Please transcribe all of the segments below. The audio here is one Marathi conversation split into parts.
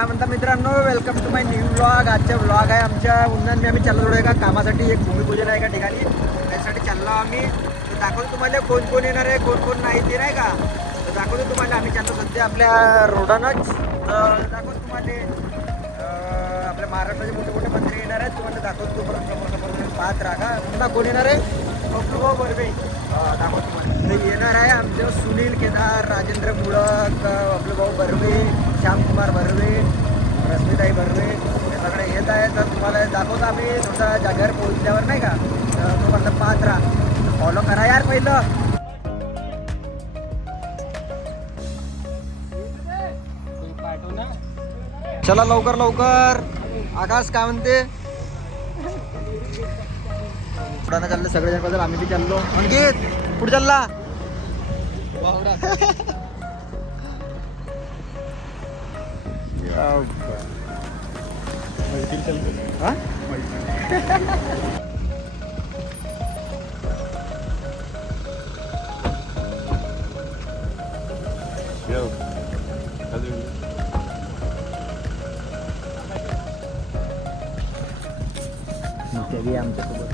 काय म्हणता मित्रांनो, welcome to my new vlog. आजचा व्लॉग आहे आमच्या उन्हाने. आम्ही चाललो थोडं एका कामासाठी, एक भूमिपूजन आहे एका ठिकाणी, त्यासाठी चाललो आम्ही. तर दाखवतो तुम्हाला कोण कोण येणार आहे, कोण कोण नाही ते नाही का. तर दाखवतो तुम्हाला. आम्ही चाललो सध्या आपल्या रोडानंच. तर दाखवतो तुम्हाला आपल्या महाराष्ट्राचे मोठे मोठे मंत्री येणार आहेत. तुम्हाला दाखवतो तोपर्यंत समोर पाहत राहा. पुन्हा कोण येणार आहे, बबलूभाऊ बर्वे दाखवतो तुम्हाला. तर येणार आहे आमचे सुनील केदार, राजेंद्र मुळक, बबलूभाऊ बर्वे, श्यामकुमार बर्वे, रश्मिताई बर्वे हे सगळे येत आहे. तर तुम्हाला दाखवतो आम्ही थोडा जागेवर पोहोचल्यावर नाही का. तर तुम्हाला पाहत राहा, फॉलो करा यार पहिलं. चला लवकर लवकर. आकाश काय म्हणते, पुढे चालले सगळेजण बद्दल, आम्ही बी चाललो. अंकित पुढे चालला. ते आमच्यासोबत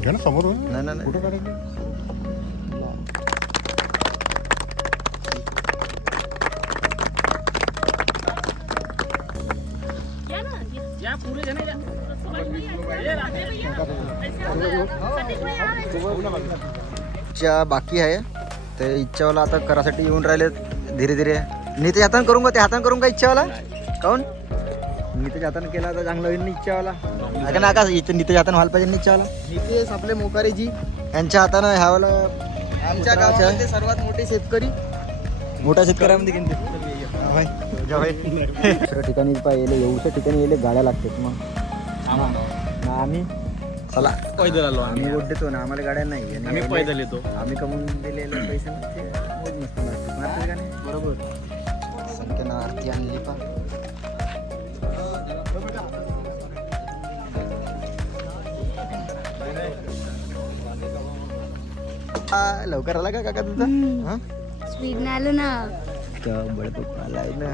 घे ना समोर. नाही कुठं काढायचं. इच्छा बाकी आहे ते इच्छावाला आता करासाठी येऊन राहिले धीरे धीरे. नीतेच्या हातानं करून का, ते हातानं करून का इच्छावाला काऊन. नीतेच्या हातानं केला तर चांगलं होईल ना इच्छावाला. का ना आकाश, इथं नीतेच्या हातानं व्हायला पाहिजे इच्छावाला. नितेश आपले मोकारेजी यांच्या हातानं ह्यावाला आमच्या गावामध्ये सर्वात मोठे शेतकरी. मोठ्या शेतकऱ्यामध्ये किती दुसऱ्या ठिकाणी पाहिले, एवढ्या ठिकाणी येले गाड्या लागतात. मग आम्ही चला पैदल आलो आम्ही वोट देतो ना, आम्हाला गाड्या नाही. आम्ही पैदल येतो. आम्ही कमवून दिलेले पैसे मोज नसतो मारते का नाही. बरोबर. संख्येनं आरती आणली पा. लवकर आला का काका तुमचा. हा स्पीड आलो ना. बळपक आलाय ना.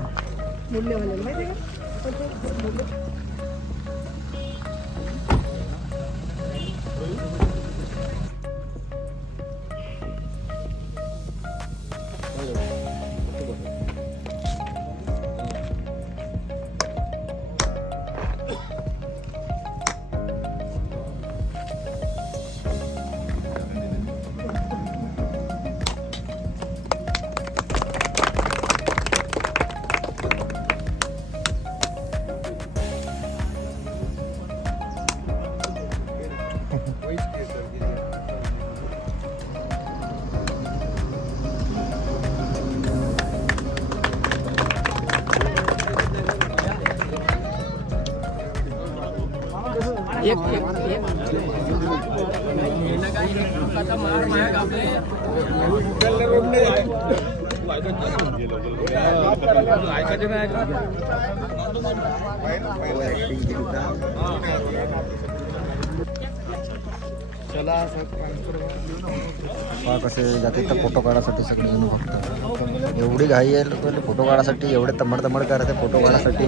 कसे जाते तर फोटो काढायसाठी सगळे जण फक्त एवढी घाई आहे लोकांना फोटो काढायसाठी. एवढे तमड तमड करत आहे फोटो काढायसाठी.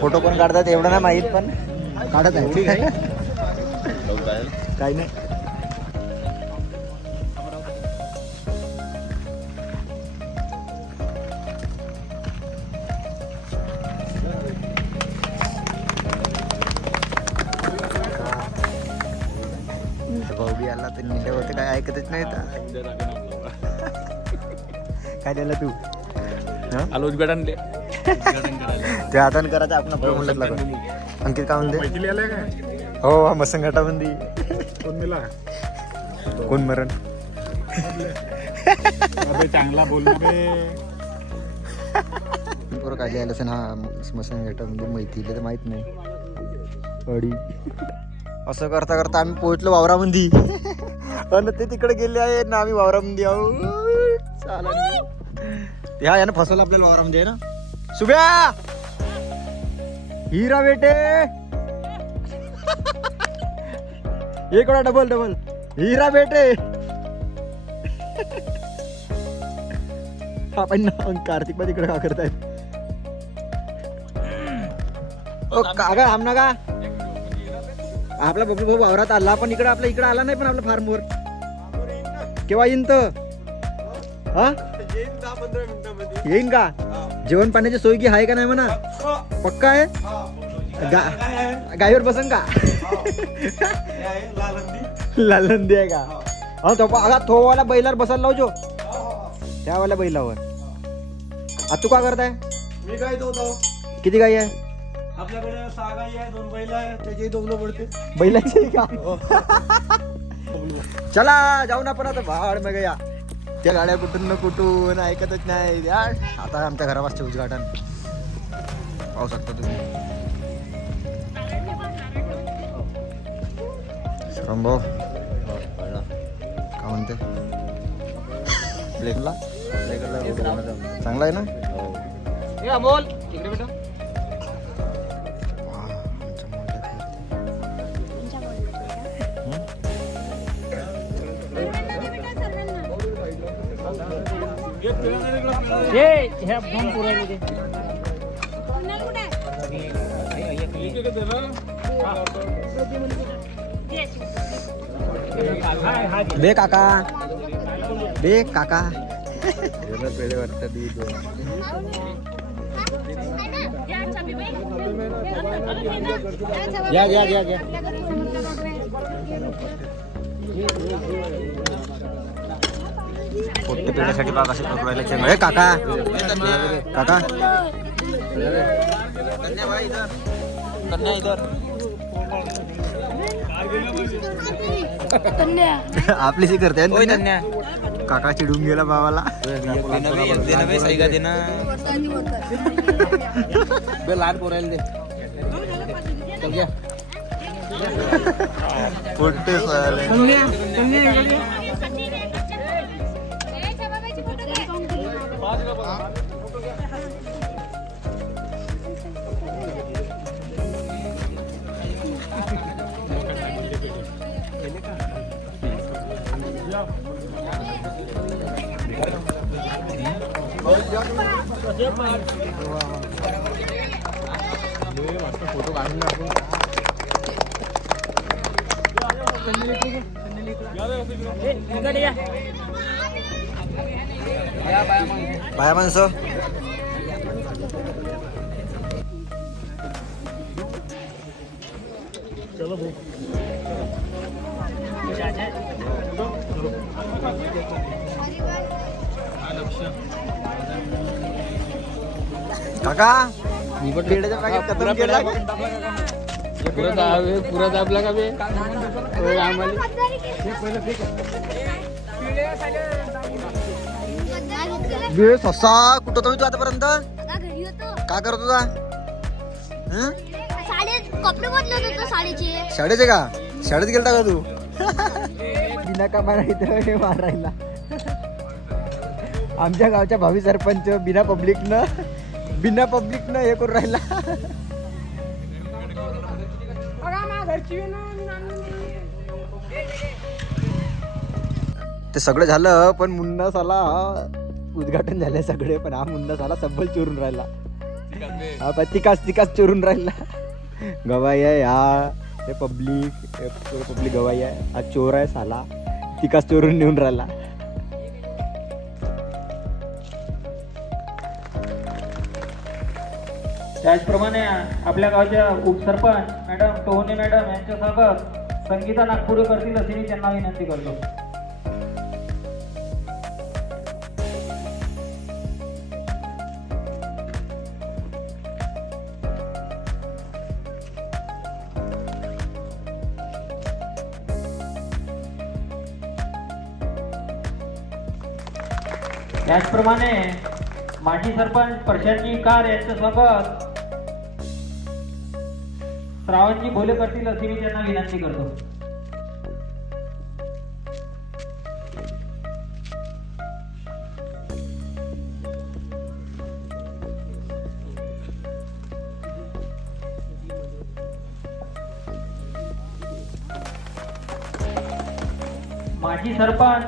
फोटो पण काढतात एवढं ना माहीत, पण काढत आहे. ठीक आहे, काही नाही. भाऊ आला तर निल्यावरती काय ऐकतच नाही. काय दिलं तू आलो उद्घाटन ते हाताने करायचं आपण आपलं म्हणलं लागलं. अंकित काय म्हणते. हो मसंगटामध्ये कोण मरण चांगला बोल. पोरं काय लिहायला असं ना स्मशानघाटामध्ये माहिती तर माहित नाही. अडी असं करता करता आम्ही पोहोचलो वावरामध्ये. आणि ते तिकडे गेले आहे ना आम्ही वावरामध्ये आहो चाला ह्या यानं फसवलं आपल्याला वावरामध्ये आहे ना शुभ्या हिरा बेटे एक वेळा डबल डबल हिरा बेटे आपण कार्तिक पण तिकडे का करतायत ओ कागा आम ना का आपला बबलू भाऊ वावरात आला पण इकडे आपल्या इकडे आला नाही पण आपल्या फार्मवर केव्हा येईन तर हा येईन का जेवण पाण्याची सोय की आहे का नाही म्हणा पक्का आहे गायीवर बसन का लालंदी आहे का हा तो अगा तो वाला बैलावर बसायला लावजो त्या वाल्या बैलावर आता तू का करताय मी काय तो किती गाई आहे आपल्याकडे 6 गाई आहे 2 बैल आहे त्याची दोन पडते बैलाची का चला जाऊ ना पण आता भाड मग या त्या गाड्या कुठून न कुठून ऐकतच नाही यार आता आमच्या घरापासचे उद्घाटन पाहू शकता तुम्ही श्रमभाऊ काय म्हणते प्लेटला चांगला आहे ना अमोल इकडे बेटा बे काका बे काका पेढे वाटतात घ्या घ्या घ्या घ्या पोट्टे पिण्यासाठी बाग असे पकडायला काका काका आपली शी करते काका चिडून गेला भावाला लहान पोरायला दे पोट्टे फोटो काढून बाया माणसं चलो भाऊ काका पेढ्याच्या पॅकेट खतम केला पुरा दाबला का बे बे ससा कुठं होता तू आतापर्यंत काय करत होता कपडे बदलत होतो साडीचे शाळेचे का शाळेत गेलता का तू बिना कामाला इथं हे मारायला आमच्या गावच्या भावी सरपंच बिना पब्लिकनं हे करून राहिला ते सगळं झालं पण मुन्ना साला उद्घाटन झाले सगळे पण हा मुन्ना साला सब्बल चोरून राहिला हा तिकाच चोरून राहिला गवाई आहे हा हे पब्लिक गवाई आहे हा चोर आहे साला तिकाच चोरून नेऊन राहिला त्याचप्रमाणे आपल्या गावच्या उपसरपंच मॅडम टोहने मॅडम यांच्यासह संगीता नागपुरे करतील अशी मी त्यांना विनंती करतो. त्याचप्रमाणे माजी सरपंच प्रशांतजी कार यांच्यासोबत श्रावणजी भोले करतील अशी मी त्यांना विनंती करतो. माजी सरपंच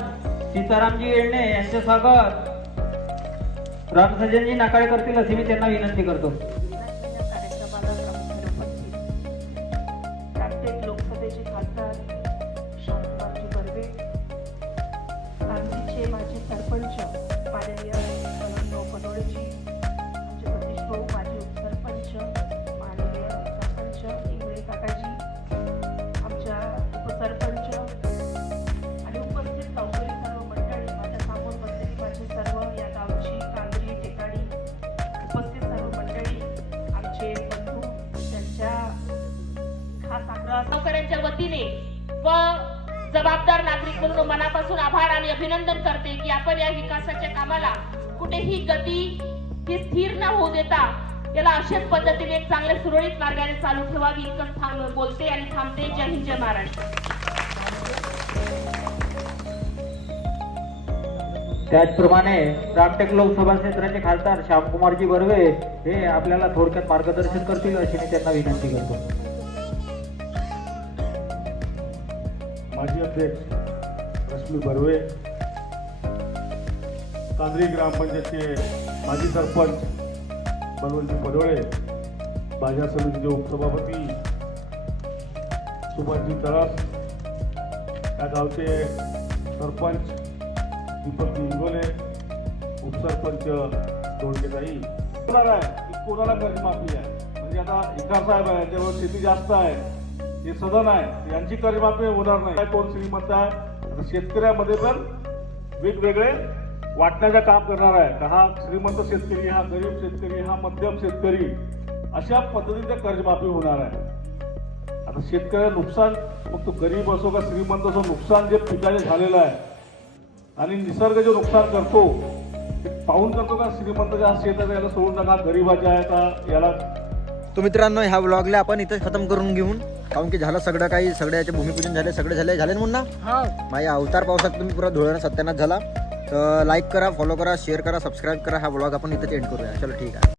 सीतारामजी येळणे यांचे स्वागत रामसज्जनजी नाकाळे करतील अशी मी त्यांना विनंती करतो. कार्यक्रमाला प्रामुख्याने उपस्थित प्रत्येक लोकसभेचे खासदार शांतरामजी बर्वे, सांगलीचे माजी सरपंच माननीय कलमराव पडोळेजी, आमचे सतीश भाऊ माजी उपसरपंच माननीय सरपंच इंगळे काकाजी, आमच्या उपसरपंच आणि उपस्थित गावकरी सर्व मंडळी, माझ्या समोर बसलेली माझे सर्व या गावची कांद्री ठिकाणी उपस्थित सर्व मंडळी, आमचे बंधू, त्यांच्या खास आग्रह गावकऱ्यांच्या वतीने व जबाबदार नागरिक म्हणून मनापासून आभार आणि अभिनंदन करते की आपण या विकासाच्या कामाला कुठेही गती ही स्थिर न होऊ देता याला अशाच पद्धतीने एक चांगल्या सुरळीत मार्गाने चालू ठेवावी इतकंच बोलते आणि थांबते. जय हिंद, जय महाराष्ट्र. त्याचप्रमाणे रामटेक लोकसभा क्षेत्राचे खासदार श्यामकुमारजी बर्वे हे आपल्याला थोडक्यात मार्गदर्शन करतील अशी मी त्यांना विनंती करतो. माजी अध्यक्ष रश्मी बर्वे, कांद्री ग्रामपंचायतचे माजी सरपंच बलवंत पडोळे, बाजार समितीचे उपसभापती सुभाषजी तरस, या गावचे सरपंच दीपक इंगोले, उपसरपंच दोडकेताई. होणार आहे की कोणाला कर्जमाफी आहे, म्हणजे आता इकार साहेब आहे ज्यावर शेती जास्त आहे, हे सदन आहे, यांची कर्जमाफी होणार नाही. कोण श्रीमंत आहे, आता शेतकऱ्यामध्ये पण वेगवेगळे वाटण्याचं काम करणार आहे का हा श्रीमंत शेतकरी, हा गरीब शेतकरी, हा मध्यम शेतकरी, अशा पद्धतीचं कर्जमाफी होणार आहे. आता शेतकऱ्याला नुकसान, मग तो गरीब असो का श्रीमंत असो, नुकसान जे पिकाचे झालेलं आहे आणि निसर्ग जे नुकसान करतो ते पाहून करतो का श्रीमंताच्या शेताचा याला सोडून टाका, गरीबाच्या आहे का याला. तो मित्रांनो, ह्या व्लॉगला आपण इथेच खतम करून घेऊन, कारण की झालं सगळं काही, सगळे याचे भूमिपूजन झाले, सगळे झाले म्हणून ना. माझ्या अवतार पावसात तुम्ही पुरा धुळ्यानं सत्यानाश झाला. तर लाईक करा, फॉलो करा, शेअर करा, सबस्क्राईब करा. हा व्लॉग आपण इथेच एंड करूया. चलो ठीक आहे.